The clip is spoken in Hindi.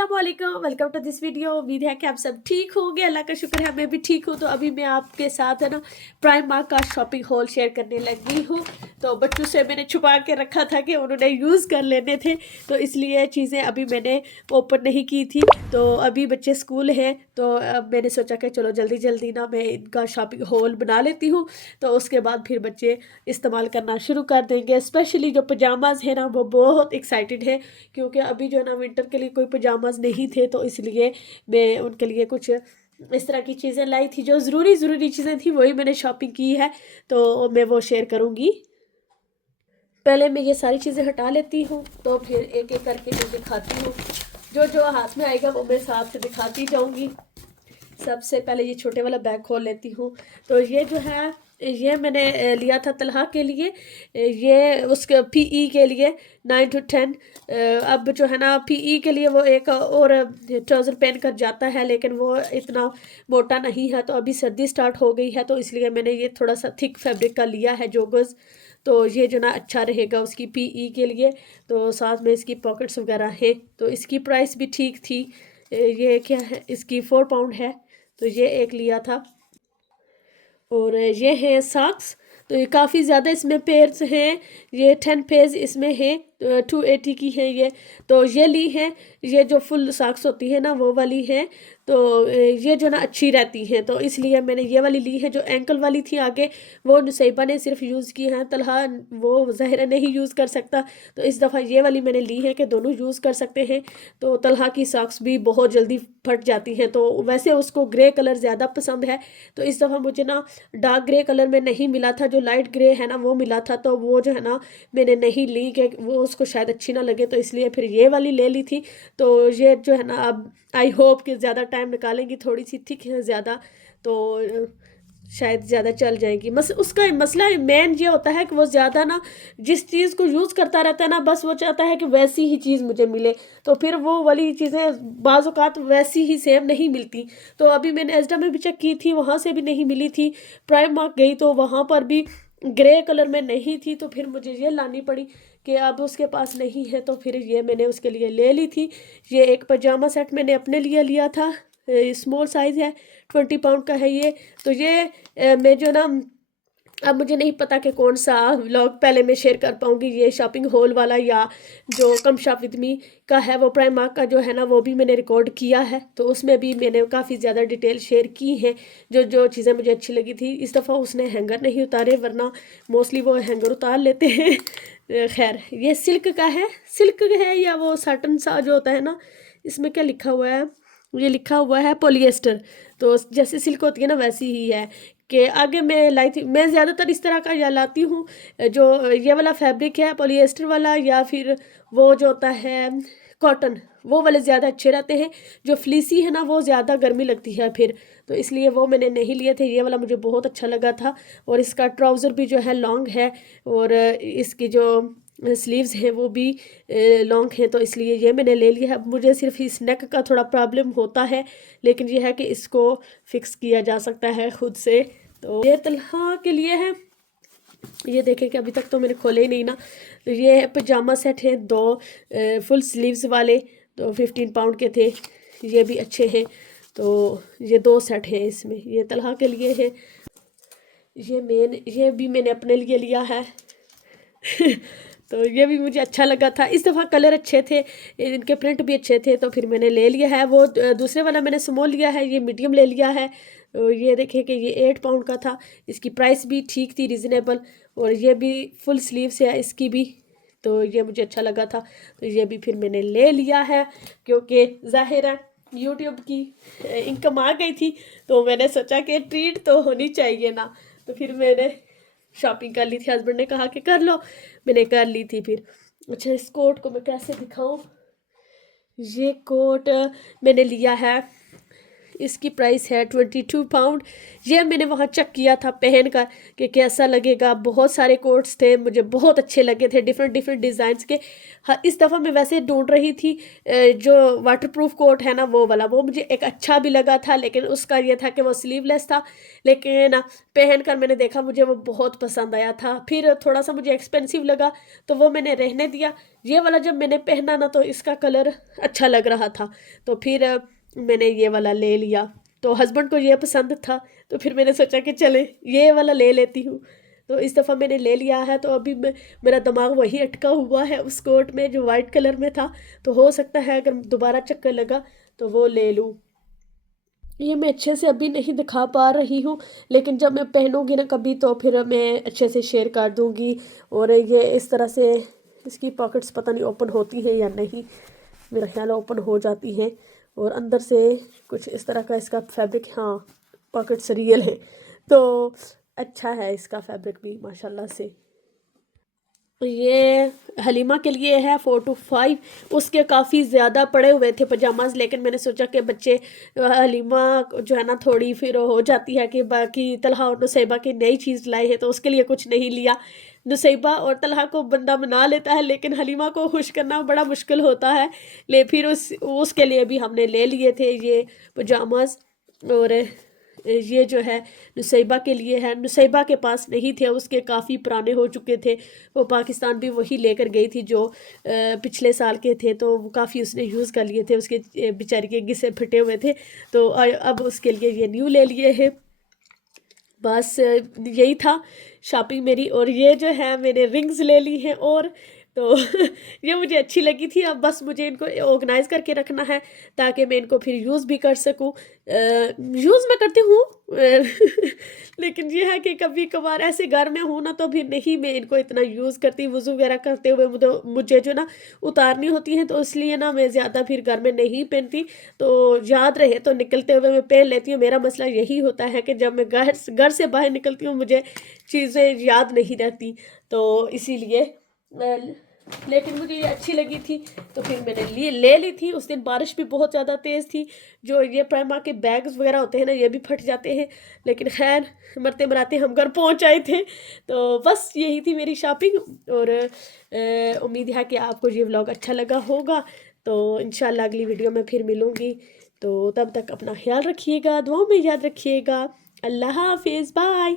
अस्सलाम वालेकुम, वेलकम टू दिस वीडियो। उम्मीद है कि आप सब ठीक होंगे। अल्लाह का शुक्र है मैं भी ठीक हूँ। तो अभी मैं आपके साथ है ना प्राइम मार्क का शॉपिंग हॉल शेयर करने लगी हूँ। तो बच्चों से मैंने छुपा के रखा था कि उन्होंने यूज़ कर लेने थे, तो इसलिए चीज़ें अभी मैंने ओपन नहीं की थी। तो अभी बच्चे स्कूल हैं, तो अब मैंने सोचा कि चलो जल्दी जल्दी ना मैं इनका शॉपिंग हॉल बना लेती हूँ। तो उसके बाद फिर बच्चे इस्तेमाल करना शुरू कर देंगे। स्पेशली जो पजामाज हैं ना, वो बहुत एक्साइटेड है, क्योंकि अभी जो है ना विंटर के लिए कोई पजामाज नहीं थे, तो इसलिए मैं उनके लिए कुछ इस तरह की चीज़ें लाई थी। जो ज़रूरी चीज़ें थी वही मैंने शॉपिंग की है, तो मैं वो शेयर करूँगी। पहले मैं ये सारी चीज़ें हटा लेती हूँ, तो फिर एक एक करके जो दिखाती हूँ। जो जो हाथ में आएगा वो मैं साथ से दिखाती जाऊँगी। सबसे पहले ये छोटे वाला बैग खोल लेती हूँ। तो ये जो है, ये मैंने लिया था तलहा के लिए, ये उसके पीई के लिए 9 to 10। अब जो है ना पीई के लिए वो एक और ट्राउज़र पहन कर जाता है, लेकिन वो इतना मोटा नहीं है। तो अभी सर्दी स्टार्ट हो गई है, तो इसलिए मैंने ये थोड़ा सा थिक फैब्रिक का लिया है जोगर्स। तो ये जो ना अच्छा रहेगा उसकी पीई के लिए। तो साथ में इसकी पॉकेट्स वगैरह हैं, तो इसकी प्राइस भी ठीक थी। ये क्या है, इसकी 4 पाउंड है। तो ये एक लिया था। और ये है सॉक्स। तो ये काफ़ी ज़्यादा इसमें पेयर्स हैं, ये 10 पेयर्स इसमें हैं, 280 की है ये। तो ये ली है, ये जो फुल सॉक्स होती है ना वो वाली है। तो ये जो ना अच्छी रहती हैं, तो इसलिए मैंने ये वाली ली है। जो एंकल वाली थी आगे, वो नुसैबा ने सिर्फ यूज़ की हैं, तलहा वो ज़ाहिरा नहीं यूज़ कर सकता। तो इस दफ़ा ये वाली मैंने ली है कि दोनों यूज़ कर सकते हैं। तो तलहा की सॉक्स भी बहुत जल्दी फट जाती हैं, तो वैसे उसको ग्रे कलर ज़्यादा पसंद है। तो इस दफ़ा मुझे ना डार्क ग्रे कलर में नहीं मिला था, जो लाइट ग्रे है ना वो मिला था। तो वो जो है ना मैंने नहीं ली, कि वो उसको शायद अच्छी ना लगे, तो इसलिए फिर ये वाली ले ली थी। तो ये जो है ना अब आई होप कि ज़्यादा टाइम निकालेंगी, थोड़ी सी थिक है ज़्यादा, तो शायद ज़्यादा चल जाएगी। उसका मसला मेन ये होता है कि वो ज़्यादा ना जिस चीज़ को यूज़ करता रहता है ना, बस वो चाहता है कि वैसी ही चीज़ मुझे मिले। तो फिर वो वाली चीज़ें बाज़ औक़ात वैसी ही सेम नहीं मिलती। तो अभी मैंने एज़डा में भी चेक की थी, वहाँ से भी नहीं मिली थी। प्राइम मार्क गई तो वहाँ पर भी ग्रे कलर में नहीं थी, तो फिर मुझे ये लानी पड़ी कि अब उसके पास नहीं है। तो फिर ये मैंने उसके लिए ले ली थी। ये एक पजामा सेट मैंने अपने लिए लिया था, स्मॉल साइज़ है, 20 पाउंड का है ये। तो ये मैं जो ना अब मुझे नहीं पता कि कौन सा व्लॉग पहले मैं शेयर कर पाऊँगी, ये शॉपिंग हॉल वाला या जो कम शॉप विद मी का है। वो प्राइम मार्क का जो है ना वो भी मैंने रिकॉर्ड किया है, तो उसमें भी मैंने काफ़ी ज़्यादा डिटेल शेयर की है, जो जो चीज़ें मुझे अच्छी लगी थी। इस दफ़ा उसने हैंगर नहीं उतारे, वरना मोस्टली वो हैंगर उतार लेते हैं। खैर, ये सिल्क का है, सिल्क है या वो साटन सा जो होता है ना, इसमें क्या लिखा हुआ है, ये लिखा हुआ है पॉलिएस्टर। तो जैसे सिल्क होती है ना वैसी ही है। कि आगे मैं लाई थी, मैं ज़्यादातर इस तरह का या लाती हूँ, जो ये वाला फैब्रिक है पॉलिएस्टर वाला, या फिर वो जो होता है कॉटन, वो वाले ज़्यादा अच्छे रहते हैं। जो फ्लीसी है ना वो ज़्यादा गर्मी लगती है फिर, तो इसलिए वो मैंने नहीं लिए थे। ये वाला मुझे बहुत अच्छा लगा था, और इसका ट्राउज़र भी जो है लॉन्ग है, और इसकी जो स्लीव्स हैं वो भी लॉन्ग हैं, तो इसलिए ये मैंने ले लिया है। अब मुझे सिर्फ इस नेक का थोड़ा प्रॉब्लम होता है, लेकिन ये है कि इसको फिक्स किया जा सकता है खुद से। तो ये तलहा के लिए है। ये देखें कि अभी तक तो मैंने खोले ही नहीं ना। तो ये पजामा सेट है, 2 फुल स्लीव्स वाले, तो 15 पाउंड के थे। ये भी अच्छे हैं। तो ये 2 सेट हैं इसमें, ये तलहा के लिए है। ये भी मैंने अपने लिए लिया है। तो ये भी मुझे अच्छा लगा था। इस दफ़ा कलर अच्छे थे, इनके प्रिंट भी अच्छे थे, तो फिर मैंने ले लिया है। वो दूसरे वाला मैंने स्मॉल लिया है, ये मीडियम ले लिया है। तो ये देखें कि ये 8 पाउंड का था। इसकी प्राइस भी ठीक थी, रिजनेबल। और ये भी फुल स्लीव्स है इसकी भी, तो ये मुझे अच्छा लगा था। तो ये भी फिर मैंने ले लिया है, क्योंकि ज़ाहिर है यूट्यूब की इनकम आ गई थी, तो मैंने सोचा कि ट्रीट तो होनी चाहिए ना। तो फिर मैंने शॉपिंग कर ली थी, हस्बैंड ने कहा कि कर लो, मैंने कर ली थी फिर। अच्छा, इस कोट को मैं कैसे दिखाऊं। ये कोट मैंने लिया है, इसकी प्राइस है 22 पाउंड। ये मैंने वहाँ चेक किया था पहन कर कि कैसा लगेगा। बहुत सारे कोट्स थे, मुझे बहुत अच्छे लगे थे डिफरेंट डिफरेंट डिज़ाइंस के। हाँ, इस दफ़ा मैं वैसे ढूंढ रही थी जो वाटरप्रूफ कोट है ना वो वाला, वो मुझे एक अच्छा भी लगा था, लेकिन उसका ये था कि वो स्लीवलेस था। लेकिन पहन कर मैंने देखा, मुझे वो बहुत पसंद आया था। फिर थोड़ा सा मुझे एक्सपेंसिव लगा तो वो मैंने रहने दिया। ये वाला जब मैंने पहना ना तो इसका कलर अच्छा लग रहा था, तो फिर मैंने ये वाला ले लिया। तो हस्बैंड को ये पसंद था, तो फिर मैंने सोचा कि चले ये वाला ले लेती हूँ। तो इस दफ़ा मैंने ले लिया है। तो अभी मेरा दिमाग वही अटका हुआ है उस कोट में जो वाइट कलर में था। तो हो सकता है अगर दोबारा चक्कर लगा तो वो ले लूँ। ये मैं अच्छे से अभी नहीं दिखा पा रही हूँ, लेकिन जब मैं पहनूंगी ना कभी तो फिर मैं अच्छे से शेयर कर दूँगी। और ये इस तरह से, इसकी पॉकेट्स पता नहीं ओपन होती हैं या नहीं, मेरा ख्याल ओपन हो जाती हैं। और अंदर से कुछ इस तरह का इसका फैब्रिक, हाँ पॉकेट्स रियल है, तो अच्छा है इसका फैब्रिक भी माशाल्लाह से। ये हलीमा के लिए है 4 to 5। उसके काफ़ी ज़्यादा पड़े हुए थे पजामाज, लेकिन मैंने सोचा कि बच्चे हलीमा जो है ना थोड़ी फिर हो जाती है कि बाकी तलहा और नुसैबा की नई चीज़ लाए हैं, तो उसके लिए कुछ नहीं लिया। नुसैबा और तलहा को बंदा मना लेता है, लेकिन हलीमा को खुश करना बड़ा मुश्किल होता है। फिर उसके लिए भी हमने ले लिए थे ये पजामाज। और ये जो है नुसैबा के लिए है। नुसैबा के पास नहीं थे, उसके काफ़ी पुराने हो चुके थे। वो पाकिस्तान भी वही लेकर गई थी जो पिछले साल के थे, तो वो काफ़ी उसने यूज़ कर लिए थे, उसके बेचारी के गिस्से फटे हुए थे। तो अब उसके लिए ये न्यू ले लिए हैं। बस यही था शॉपिंग मेरी। और ये जो है मैंने रिंग्स ले ली हैं, और तो ये मुझे अच्छी लगी थी। अब बस मुझे इनको ऑर्गेनाइज करके रखना है ताकि मैं इनको फिर यूज़ भी कर सकूं। यूज़ मैं करती हूँ लेकिन ये है कि कभी कभार ऐसे घर में हूँ ना तो भी नहीं मैं इनको इतना यूज़ करती। वज़ू वगैरह करते हुए मुझे जो ना उतारनी होती है, तो इसलिए ना मैं ज़्यादा फिर घर में नहीं पहनती। तो याद रहे तो निकलते हुए मैं पहन लेती हूँ। मेरा मसला यही होता है कि जब मैं घर से बाहर निकलती हूँ मुझे चीज़ें याद नहीं रहती, तो इसीलिए लेकिन मुझे ये अच्छी लगी थी तो फिर मैंने ले ली थी। उस दिन बारिश भी बहुत ज़्यादा तेज़ थी। जो ये प्राइमा के बैग्स वगैरह होते हैं ना ये भी फट जाते हैं, लेकिन खैर मरते मराते हम घर पहुंच आए थे। तो बस यही थी मेरी शॉपिंग। और उम्मीद है कि आपको ये व्लॉग अच्छा लगा होगा। तो इंशाल्लाह अगली वीडियो में फिर मिलूँगी। तो तब तक अपना ख्याल रखिएगा, दुआओं में याद रखिएगा। अल्लाह हाफिज़, बाय।